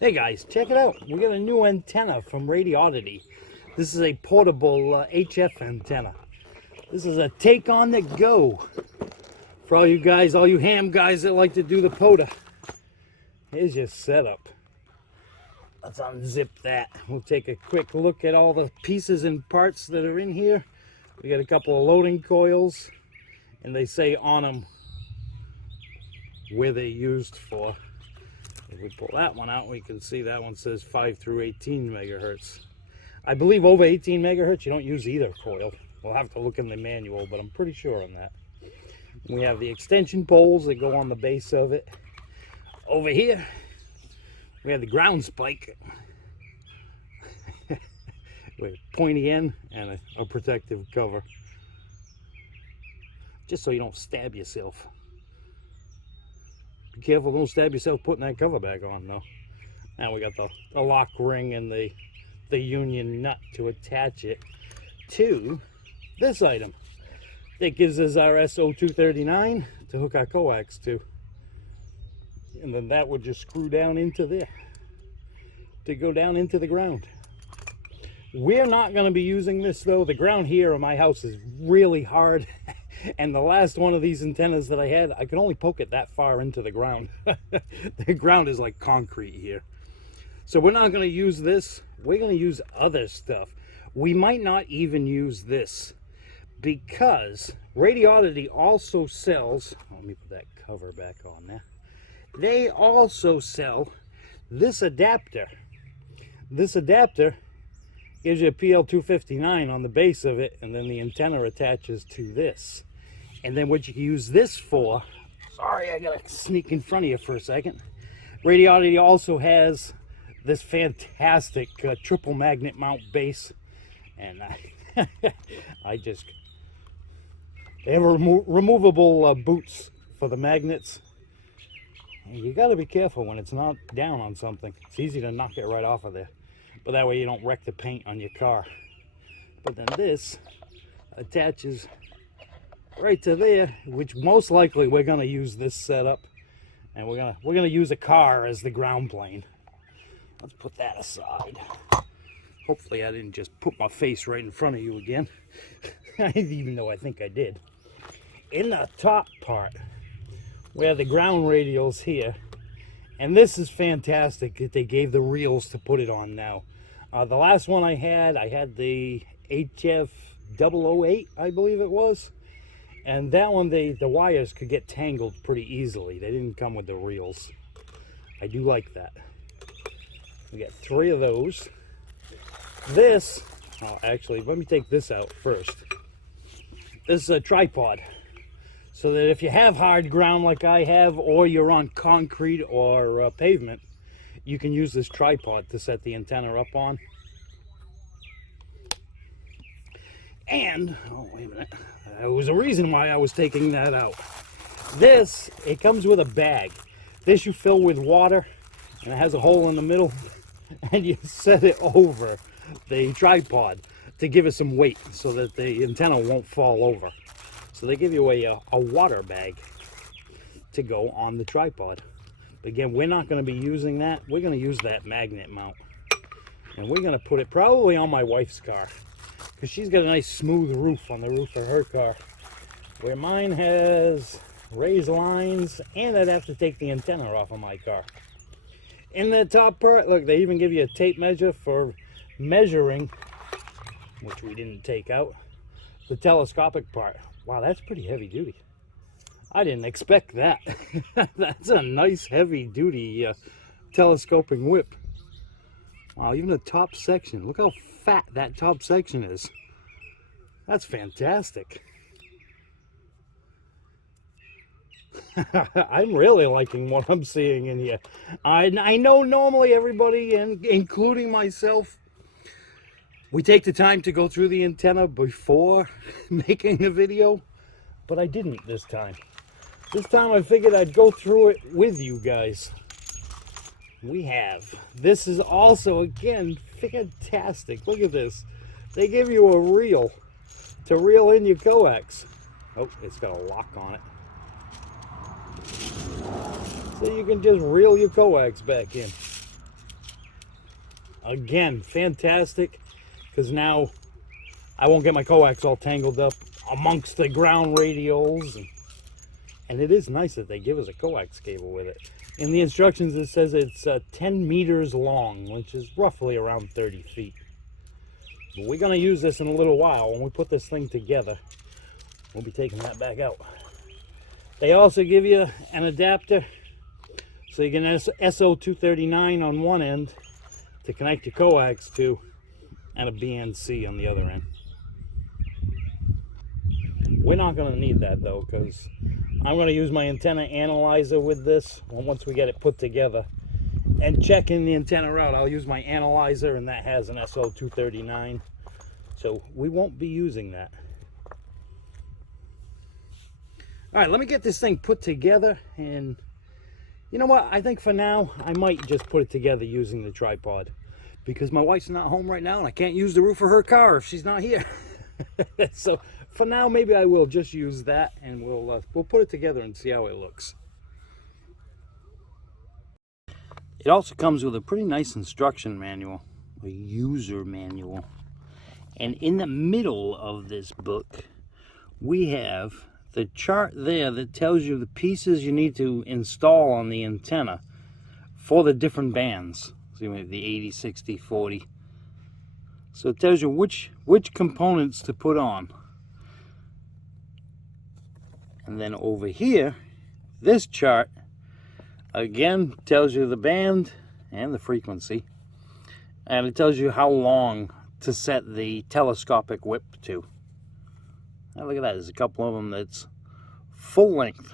Hey guys, check it out. We got a new antenna from Radioddity. This is a portable HF antenna. This is a take on the go for all you guys, all you ham guys that like to do the POTA. Here's your setup. Let's unzip that. We'll take a quick look at all the pieces and parts that are in here. We got a couple of loading coils, and they say on them where they're used for. If we pull that one out, we can see that one says 5 through 18 megahertz. I believe over 18 megahertz, you don't use either coil. We'll have to look in the manual, but I'm pretty sure on that. We have the extension poles that go on the base of it. Over here, we have the ground spike with a pointy end and a protective cover. Just so you don't stab yourself. Be careful, don't stab yourself putting that cover back on though. Now we got the lock ring and the union nut to attach it to this item. That gives us our SO239 to hook our coax to. And then that would just screw down into there to go down into the ground. We're not going to be using this though. The ground here in my house is really hard. And the last one of these antennas that I had, I could only poke it that far into the ground. The ground is like concrete here. So we're not going to use this. We're going to use other stuff. We might not even use this because Radioddity also sells, let me put that cover back on there. They also sell this adapter. This adapter gives you a PL259 on the base of it, and then the antenna attaches to this. And then what you can use this for, sorry, I gotta sneak in front of you for a second. Radioddity also has this fantastic triple magnet mount base, and they have removable boots for the magnets. And you gotta be careful when it's not down on something. It's easy to knock it right off of there, but that way you don't wreck the paint on your car. But then this attaches right to there, which most likely we're going to use this setup, and we're gonna use a car as the ground plane. Let's put that aside. Hopefully I didn't just put my face right in front of you again. Even though I think I did. In the top part, we have the ground radials here, and this is fantastic that they gave the reels to put it on now. The last one I had the HF008, I believe it was. And that one, the wires could get tangled pretty easily. They didn't come with the reels. I do like that. We got 3 of those. This, actually, let me take this out first. This is a tripod. So that if you have hard ground like I have, or you're on concrete or pavement, you can use this tripod to set the antenna up on. And, oh wait a minute, there was a reason why I was taking that out. This, it comes with a bag. This you fill with water, and it has a hole in the middle, and you set it over the tripod to give it some weight so that the antenna won't fall over. So they give you a water bag to go on the tripod. But again, we're not going to be using that. We're going to use that magnet mount. And we're going to put it probably on my wife's car, because she's got a nice smooth roof on the roof of her car, where mine has raised lines, and I'd have to take the antenna off of my car. In the top part, look, they even give you a tape measure for measuring, which we didn't take out, the telescopic part. Wow, that's pretty heavy duty. I didn't expect that. That's a nice heavy duty telescoping whip. Wow, even the top section. Look how fat that top section is. That's fantastic. I'm really liking what I'm seeing in here. I know normally everybody, and including myself, we take the time to go through the antenna before making a video, but I didn't this time. This time I figured I'd go through it with you guys. This is also, again, fantastic. Look at this. They give you a reel to reel in your coax. Oh, it's got a lock on it. So you can just reel your coax back in. again, fantastic, because now I won't get my coax all tangled up amongst the ground radials. And it is nice that they give us a coax cable with it. In the instructions it says it's 10 meters long, which is roughly around 30 feet. But we're going to use this in a little while. When we put this thing together, we'll be taking that back out. They also give you an adapter, so you can SO239 on one end to connect your coax to, and a BNC on the other end. We're not going to need that though, because I'm going to use my antenna analyzer with this once we get it put together. And checking the antenna out, I'll use my analyzer, and that has an SO239. So we won't be using that. All right, let me get this thing put together. And you know what? I think for now, I might just put it together using the tripod, because my wife's not home right now, and I can't use the roof of her car if she's not here. So for now, maybe I will just use that, and we'll put it together and see how it looks. It also comes with a pretty nice instruction manual, a user manual. And in the middle of this book, we have the chart there that tells you the pieces you need to install on the antenna for the different bands. So you have the 80, 60, 40. So it tells you which components to put on. And then over here, this chart again tells you the band and the frequency, and it tells you how long to set the telescopic whip to. Now look at that, there's a couple of them that's full length.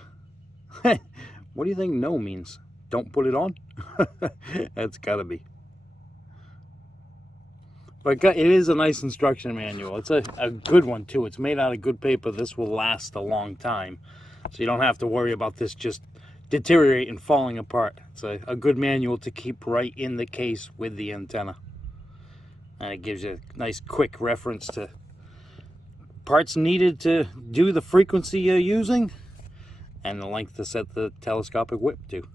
What do you think no means? Don't put it on? That's gotta be. But it is a nice instruction manual. It's a good one too. It's made out of good paper. This will last a long time, so you don't have to worry about this just deteriorate and falling apart. It's a good manual to keep right in the case with the antenna, and it gives you a nice quick reference to parts needed to do the frequency you're using and the length to set the telescopic whip to.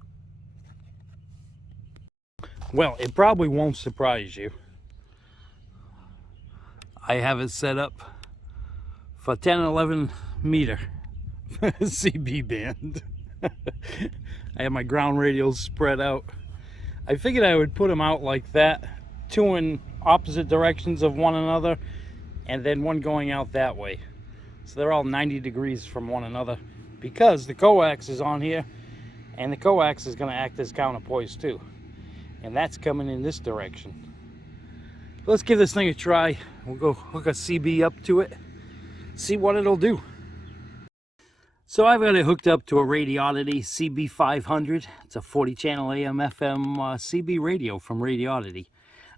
Well, it probably won't surprise you, I have it set up for 10 and 11 meter CB band. I have my ground radials spread out. I figured I would put them out like that, two in opposite directions of one another, and then one going out that way. So they're all 90 degrees from one another, because the coax is on here, and the coax is going to act as counterpoise too. And that's coming in this direction. Let's give this thing a try. We'll go hook a CB up to it, see what it'll do. So I've got it hooked up to a Radioddity CB500. It's a 40 channel AM FM CB radio from Radioddity.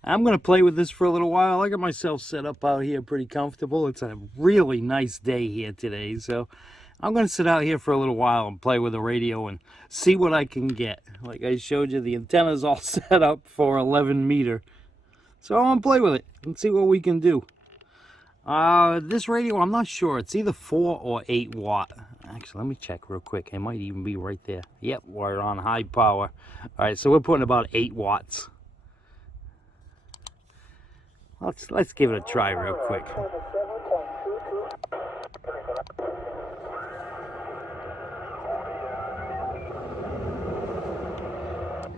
I'm going to play with this for a little while. I got myself set up out here pretty comfortable. It's a really nice day here today, so I'm going to sit out here for a little while and play with the radio and see what I can get. Like I showed you, the antenna's all set up for 11 meter. So I'm going to play with it and see what we can do. This radio, I'm not sure. It's either 4 or 8 watt. Actually, let me check real quick. It might even be right there. Yep, we're on high power. All right, so we're putting about 8 watts. Let's give it a try real quick.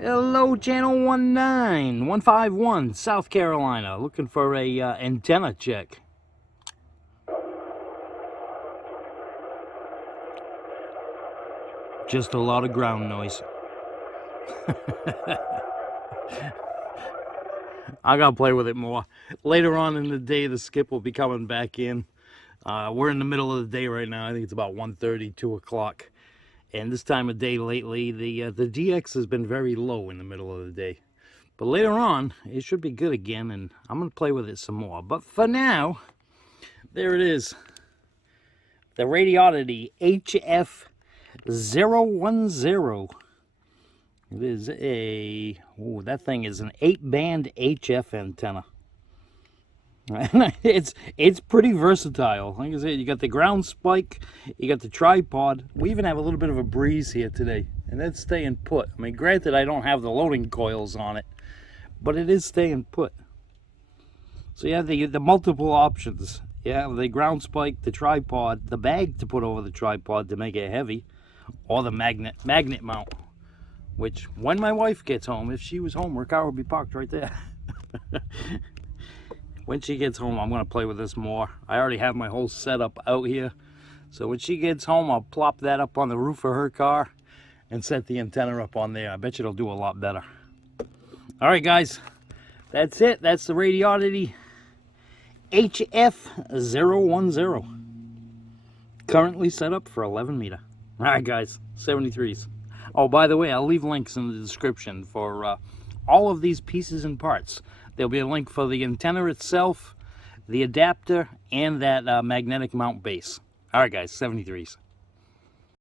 Hello, channel 151, South Carolina. Looking for a antenna check. Just a lot of ground noise. I gotta play with it more. Later on in the day, the skip will be coming back in. We're in the middle of the day right now. I think it's about 1:30, 2 o'clock. And this time of day lately, the DX has been very low in the middle of the day. But later on, it should be good again, and I'm going to play with it some more. But for now, there it is. The Radioddity HF010. It is a, oh, that thing is an 8-band HF antenna. It's pretty versatile. Like I said, you got the ground spike, you got the tripod. We even have a little bit of a breeze here today, and that's staying put. I mean, granted, I don't have the loading coils on it, but it is staying put. So you have the multiple options. You have the ground spike, the tripod, the bag to put over the tripod to make it heavy, or the magnet mount. Which, when my wife gets home, if she was home, her car would be parked right there. When she gets home, I'm going to play with this more. I already have my whole setup out here. So when she gets home, I'll plop that up on the roof of her car and set the antenna up on there. I bet you it'll do a lot better. All right, guys. That's it. That's the Radioddity HF010. Currently set up for 11 meter. All right, guys. 73s. Oh, by the way, I'll leave links in the description for all of these pieces and parts. There'll be a link for the antenna itself, the adapter, and that magnetic mount base. All right, guys, 73s.